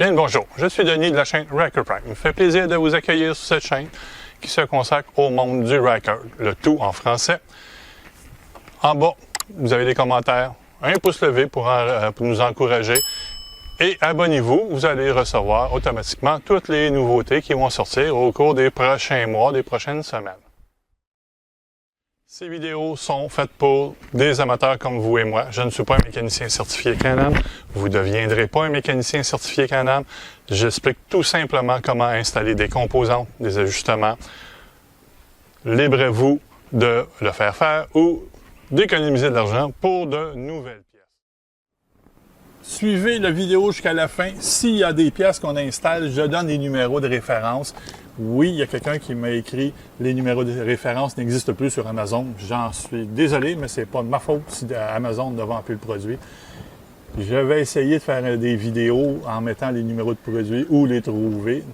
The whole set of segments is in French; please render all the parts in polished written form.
Bien le bonjour, je suis Denis de la chaîne Ryker Prime. Il me fait plaisir de vous accueillir sur cette chaîne qui se consacre au monde du Ryker, le tout en français. En bas, vous avez des commentaires, un pouce levé pour nous encourager et abonnez-vous, vous allez recevoir automatiquement toutes les nouveautés qui vont sortir au cours des prochains mois, des prochaines semaines. Ces vidéos sont faites pour des amateurs comme vous et moi. Je ne suis pas un mécanicien certifié Can-Am. Vous ne deviendrez pas un mécanicien certifié Can-Am. J'explique tout simplement comment installer des composantes, des ajustements. Libre-vous de le faire ou d'économiser de l'argent pour de nouvelles pièces. Suivez la vidéo jusqu'à la fin. S'il y a des pièces qu'on installe, je donne les numéros de référence. Oui, il y a quelqu'un qui m'a écrit « Les numéros de référence n'existent plus sur Amazon ». J'en suis désolé, mais c'est pas de ma faute si Amazon ne vend plus le produit. Je vais essayer de faire des vidéos en mettant les numéros de produits ou les trouver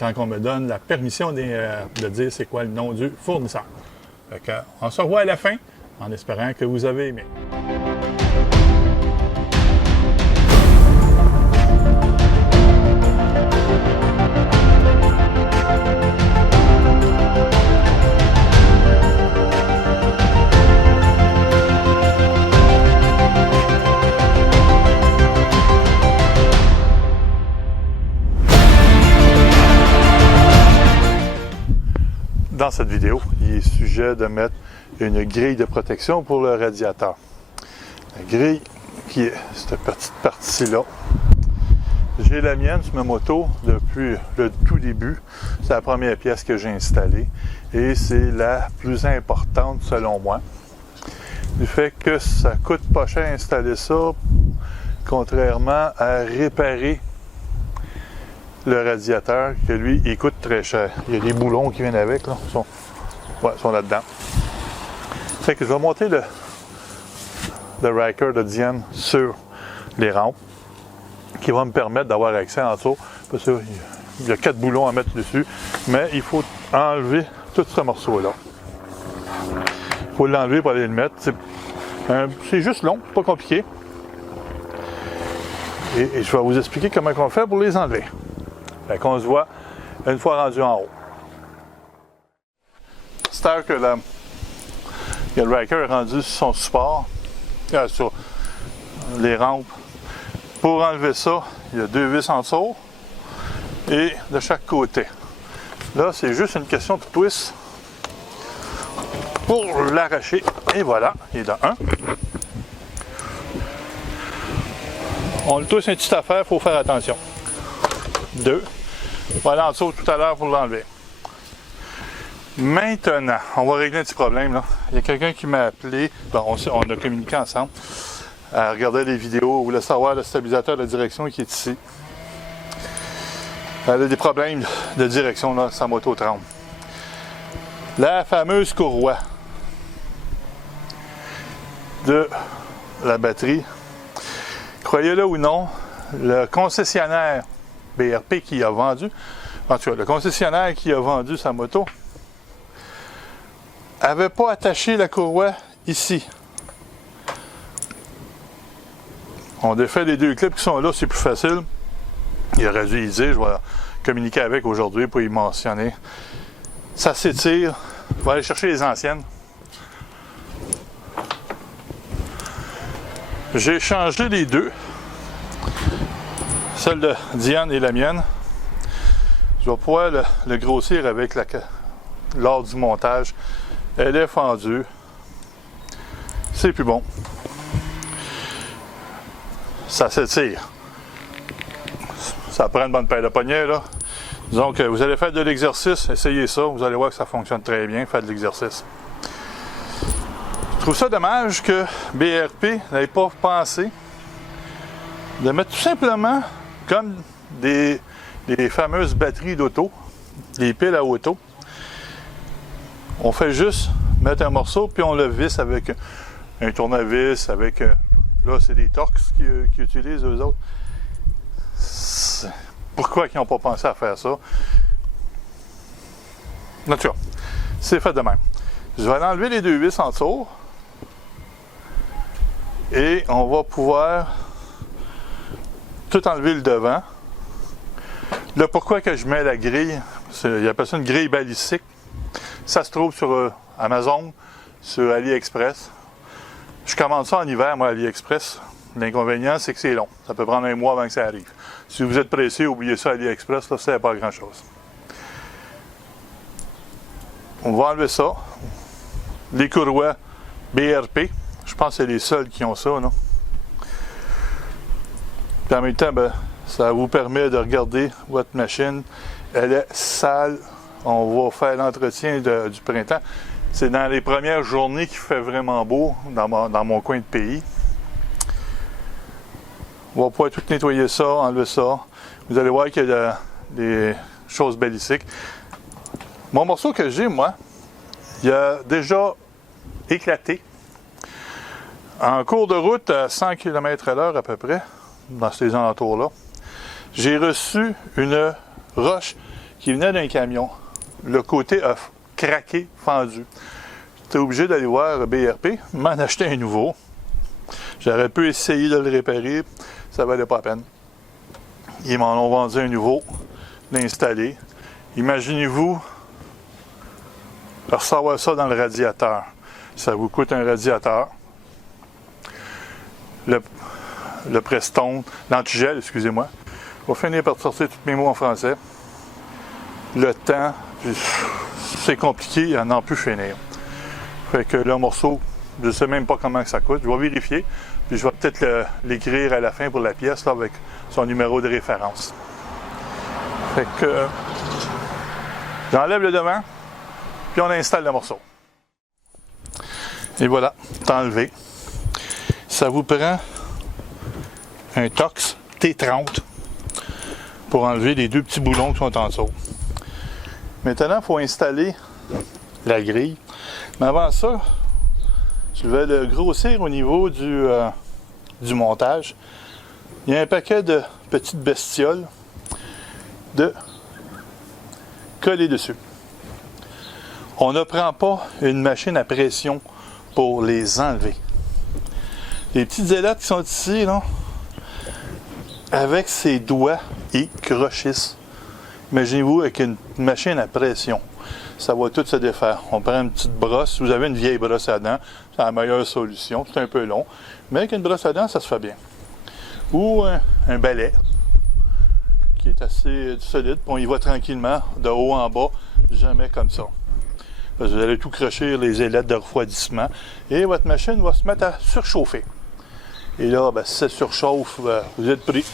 quand on me donne la permission de dire c'est quoi le nom du fournisseur. On se revoit à la fin en espérant que vous avez aimé. Dans cette vidéo, il est sujet de mettre une grille de protection pour le radiateur. La grille qui est cette petite partie-là. J'ai la mienne sur ma moto depuis le tout début. C'est la première pièce que j'ai installée et c'est la plus importante selon moi. Du fait que ça coûte pas cher installer ça, contrairement à réparer le radiateur, que lui, il coûte très cher. Il y a des boulons qui viennent avec, là. Ils sont là-dedans. Fait que je vais monter le Ryker de Diane sur les rampes, qui va me permettre d'avoir accès en dessous. Parce qu'il y a 4 boulons à mettre dessus, mais il faut enlever tout ce morceau-là. Il faut l'enlever pour aller le mettre. C'est juste long, pas compliqué. Et je vais vous expliquer comment on fait pour les enlever. Fait qu'on se voit une fois rendu en haut. C'est-à-dire que le Ryker est rendu sur son support, sur les rampes. Pour enlever ça, il y a 2 vis en dessous et de chaque côté. Là, c'est juste une question de twist pour l'arracher. Et voilà, il est dans un. On le touche une petite affaire, il faut faire attention. 2. Voilà en dessous tout à l'heure pour l'enlever. Maintenant, on va régler un petit problème. Là. Il y a quelqu'un qui m'a appelé, bon, on a communiqué ensemble, à regarder les vidéos, voulait savoir le stabilisateur de direction qui est ici. Elle a des problèmes de direction, là, sa moto tremble. La fameuse courroie de la batterie, croyez-le ou non, le concessionnaire BRP qui a vendu, en tout cas, le concessionnaire qui a vendu sa moto, n'avait pas attaché la courroie ici. On défait les 2 clips qui sont là, c'est plus facile. Il aurait dû y dire, je vais communiquer avec aujourd'hui pour y mentionner. Ça s'étire. Je vais aller chercher les anciennes. J'ai changé les 2. Celle de Diane et la mienne. Je vais pouvoir le grossir avec lors du montage. Elle est fendue. C'est plus bon. Ça s'étire. Ça prend une bonne paire de poignets, là. Donc, vous allez faire de l'exercice. Essayez ça. Vous allez voir que ça fonctionne très bien. Faites de l'exercice. Je trouve ça dommage que BRP n'ait pas pensé de mettre tout simplement comme des fameuses batteries d'auto, des piles à auto. On fait juste mettre un morceau, puis on le visse avec un tournevis, avec... là, c'est des Torx qui utilisent eux autres. Pourquoi ils n'ont pas pensé à faire ça? En tout cas, c'est fait de même. Je vais enlever les 2 vis en dessous. Et on va pouvoir tout enlever le devant. Là, pourquoi que je mets la grille? Il appelle ça une grille balistique. Ça se trouve sur Amazon, sur AliExpress. Je commande ça en hiver, moi, AliExpress. L'inconvénient, c'est que c'est long. Ça peut prendre un mois avant que ça arrive. Si vous êtes pressé, oubliez ça à AliExpress, là, ça n'est pas grand-chose. On va enlever ça. Les courroies BRP, je pense que c'est les seuls qui ont ça, non? Puis en même temps, ben, ça vous permet de regarder votre machine. Elle est sale. On va faire l'entretien du printemps. C'est dans les premières journées qu'il fait vraiment beau dans mon coin de pays. On va pouvoir tout nettoyer ça, enlever ça. Vous allez voir qu'il y a des choses balistiques. Mon morceau que j'ai, moi, il a déjà éclaté. En cours de route à 100 km/h à peu près, dans ces alentours-là, j'ai reçu une roche qui venait d'un camion. Le côté a craqué, fendu. J'étais obligé d'aller voir BRP, m'en acheter un nouveau. J'aurais pu essayer de le réparer, ça ne valait pas la peine. Ils m'en ont vendu un nouveau, l'installer. Imaginez-vous recevoir ça dans le radiateur. Ça vous coûte un radiateur. Le Prestone, l'antigel, excusez-moi. Je vais finir par sortir tous mes mots en français. Le temps, c'est compliqué, à n'en plus finir. Fait que le morceau, je ne sais même pas comment ça coûte. Je vais vérifier, puis je vais peut-être l'écrire à la fin pour la pièce, là, avec son numéro de référence. Fait que j'enlève le devant, puis on installe le morceau. Et voilà, c'est enlevé. Ça vous prend un Tox T30 pour enlever les deux petits boulons qui sont en dessous. Maintenant, il faut installer la grille. Mais avant ça, je vais le grossir au niveau du montage. Il y a un paquet de petites bestioles de coller dessus. On ne prend pas une machine à pression pour les enlever. Les petites ailettes qui sont ici, là, avec ses doigts, ils crochissent. Imaginez-vous avec une machine à pression. Ça va tout se défaire. On prend une petite brosse. Si vous avez une vieille brosse à dents, c'est la meilleure solution. C'est un peu long. Mais avec une brosse à dents, ça se fait bien. Ou un balai qui est assez solide. Puis on y va tranquillement, de haut en bas, jamais comme ça. Parce que vous allez tout crocher les ailettes de refroidissement. Et votre machine va se mettre à surchauffer. Et là, ben, si ça surchauffe, ben, vous êtes pris.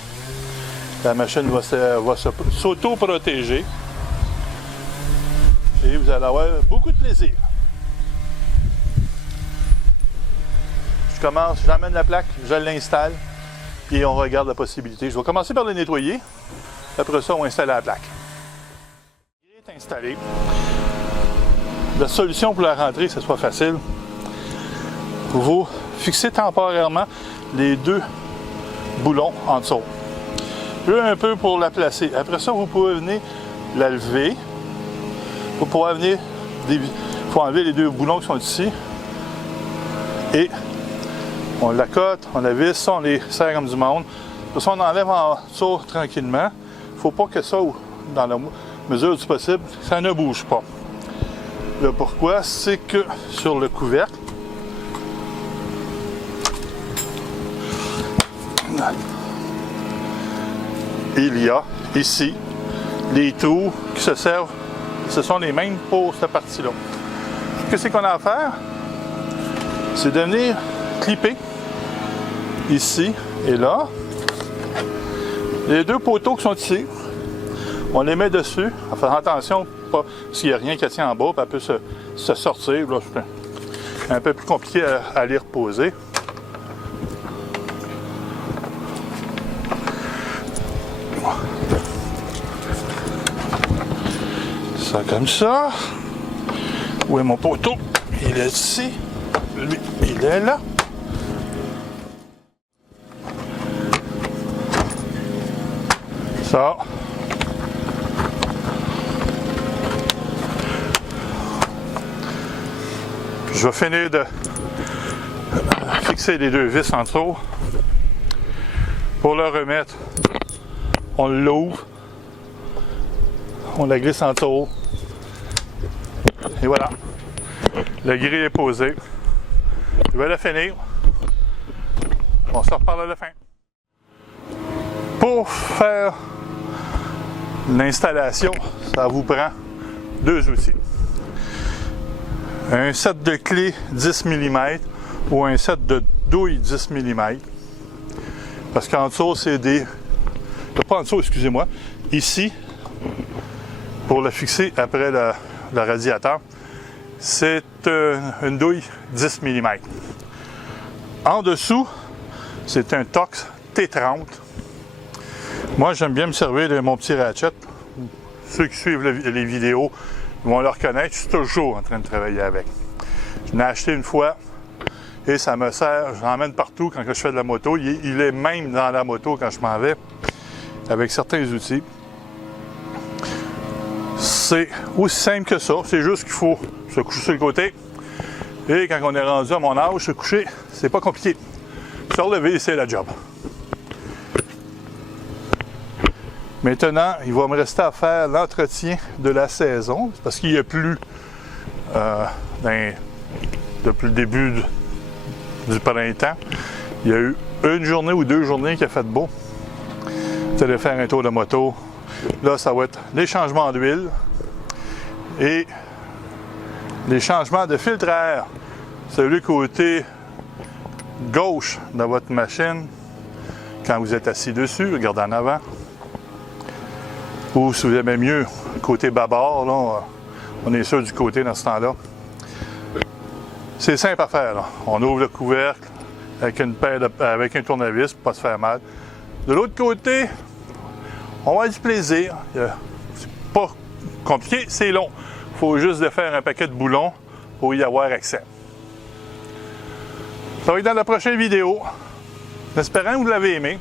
La machine va s'auto-protéger. Et vous allez avoir beaucoup de plaisir. Je commence, j'emmène la plaque, je l'installe, puis on regarde la possibilité. Je vais commencer par le nettoyer. Après ça, on va installer la plaque. Il est installé. La solution pour la rentrée, que ce soit facile, vous fixez temporairement les deux boulons en dessous. Un peu pour la placer. Après ça, vous pouvez venir la lever. Vous pouvez venir, il faut enlever les deux boulons qui sont ici. Et on la cote, on la visse, on les serre comme du monde. Après ça, on enlève en dessous tranquillement. Il ne faut pas que ça, dans la mesure du possible, ça ne bouge pas. Le pourquoi, c'est que sur le couvercle, il y a ici les trous qui se servent, ce sont les mêmes pour cette partie-là. Qu'est-ce qu'on a à faire? C'est de venir clipper ici et là. Les deux poteaux qui sont ici, on les met dessus, en faisant attention, pas s'il n'y a rien qui tient en bas, puis elle peut se sortir. Là, c'est un peu plus compliqué à les reposer. Ça comme ça. Où est mon poteau? Il est ici. Lui, il est là. Ça. Je vais finir de fixer les deux vis en dessous. Pour le remettre, on l'ouvre. On la glisse en dessous. Et voilà. La grille est posée. Je vais la finir. On se reparle à la fin. Pour faire l'installation, ça vous prend deux outils. Un set de clés 10 mm ou un set de douilles 10 mm. Parce qu'en dessous, c'est des... Pas en dessous, excusez-moi. Ici, pour le fixer après le radiateur, c'est une douille 10 mm. En dessous, c'est un Torx T30. Moi, j'aime bien me servir de mon petit ratchet. Ceux qui suivent les vidéos vont le reconnaître. Je suis toujours en train de travailler avec. Je l'ai acheté une fois et ça me sert. Je l'emmène partout quand je fais de la moto. Il est même dans la moto quand je m'en vais avec certains outils. C'est aussi simple que ça. C'est juste qu'il faut se coucher sur le côté. Et quand on est rendu à mon âge, se coucher, c'est pas compliqué. Se relever, c'est la job. Maintenant, il va me rester à faire l'entretien de la saison, parce qu'il n'y a plus depuis le début du printemps. Il y a eu une journée ou deux journées qui a fait beau. Vous allez faire un tour de moto. Là, ça va être les changements d'huile et les changements de filtre à air. Celui côté gauche de votre machine, quand vous êtes assis dessus, regardez en avant. Ou si vous aimez mieux, côté bâbord, là, on est sûr du côté dans ce temps-là. C'est simple à faire. Là. On ouvre le couvercle avec avec un tournevis pour ne pas se faire mal. De l'autre côté, on va avoir du plaisir. C'est pas compliqué, c'est long. Il faut juste faire un paquet de boulons pour y avoir accès. Ça va être dans la prochaine vidéo. Espérant que vous l'avez aimé.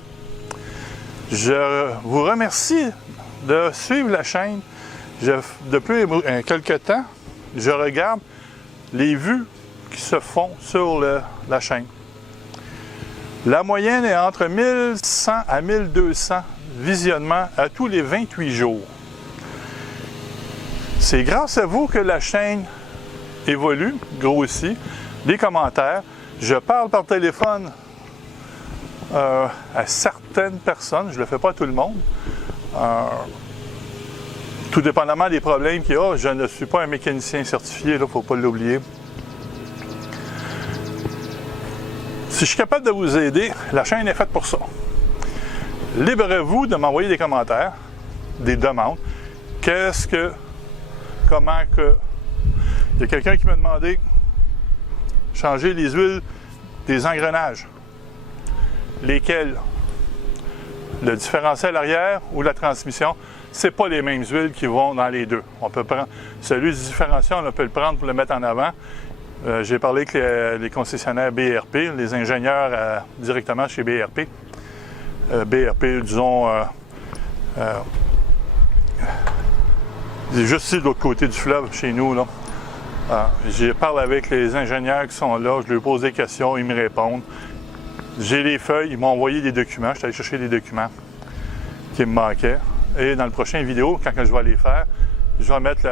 Je vous remercie de suivre la chaîne. Depuis quelques temps, je regarde les vues qui se font sur la chaîne. La moyenne est entre 1100 à 1200 visionnements à tous les 28 jours. C'est grâce à vous que la chaîne évolue, grossit, des commentaires. Je parle par téléphone à certaines personnes, je ne le fais pas à tout le monde. Tout dépendamment des problèmes qu'il y a, je ne suis pas un mécanicien certifié, il ne faut pas l'oublier. Si je suis capable de vous aider, la chaîne est faite pour ça. Libre-vous de m'envoyer des commentaires, des demandes. Comment que... Il y a quelqu'un qui m'a demandé changer les huiles des engrenages. Lesquels? Le différentiel arrière ou la transmission, c'est pas les mêmes huiles qui vont dans les deux. On peut prendre celui du différentiel, on peut le prendre pour le mettre en avant. J'ai parlé avec les concessionnaires BRP, les ingénieurs directement chez BRP. BRP, disons, juste ici de l'autre côté du fleuve, chez nous, là. Je parle avec les ingénieurs qui sont là, je leur pose des questions, ils me répondent. J'ai les feuilles, ils m'ont envoyé des documents, je suis allé chercher des documents qui me manquaient. Et dans la prochaine vidéo, quand je vais les faire, je vais mettre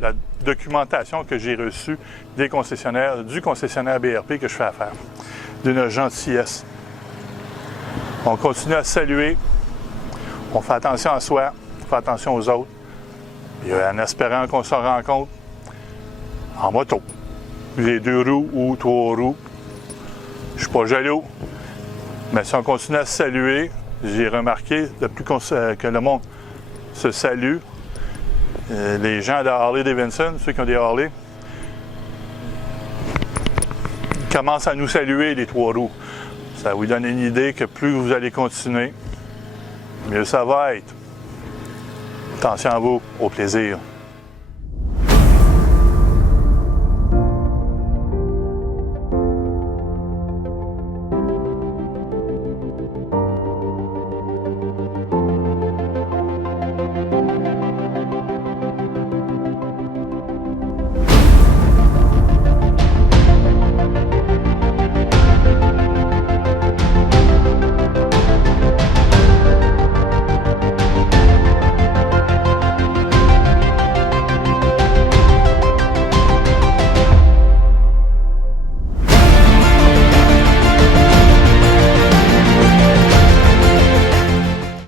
la documentation que j'ai reçue du concessionnaire BRP que je fais affaire. D'une gentillesse. On continue à saluer, on fait attention à soi, on fait attention aux autres, et en espérant qu'on se rencontre en moto. Les 2 roues ou 3 roues. Je ne suis pas jaloux, mais si on continue à se saluer, j'ai remarqué que le monde se salue. Les gens de Harley-Davidson, ceux qui ont des Harley, commencent à nous saluer, les 3 roues. Ça vous donne une idée que plus vous allez continuer, mieux ça va être. Attention à vous, au plaisir.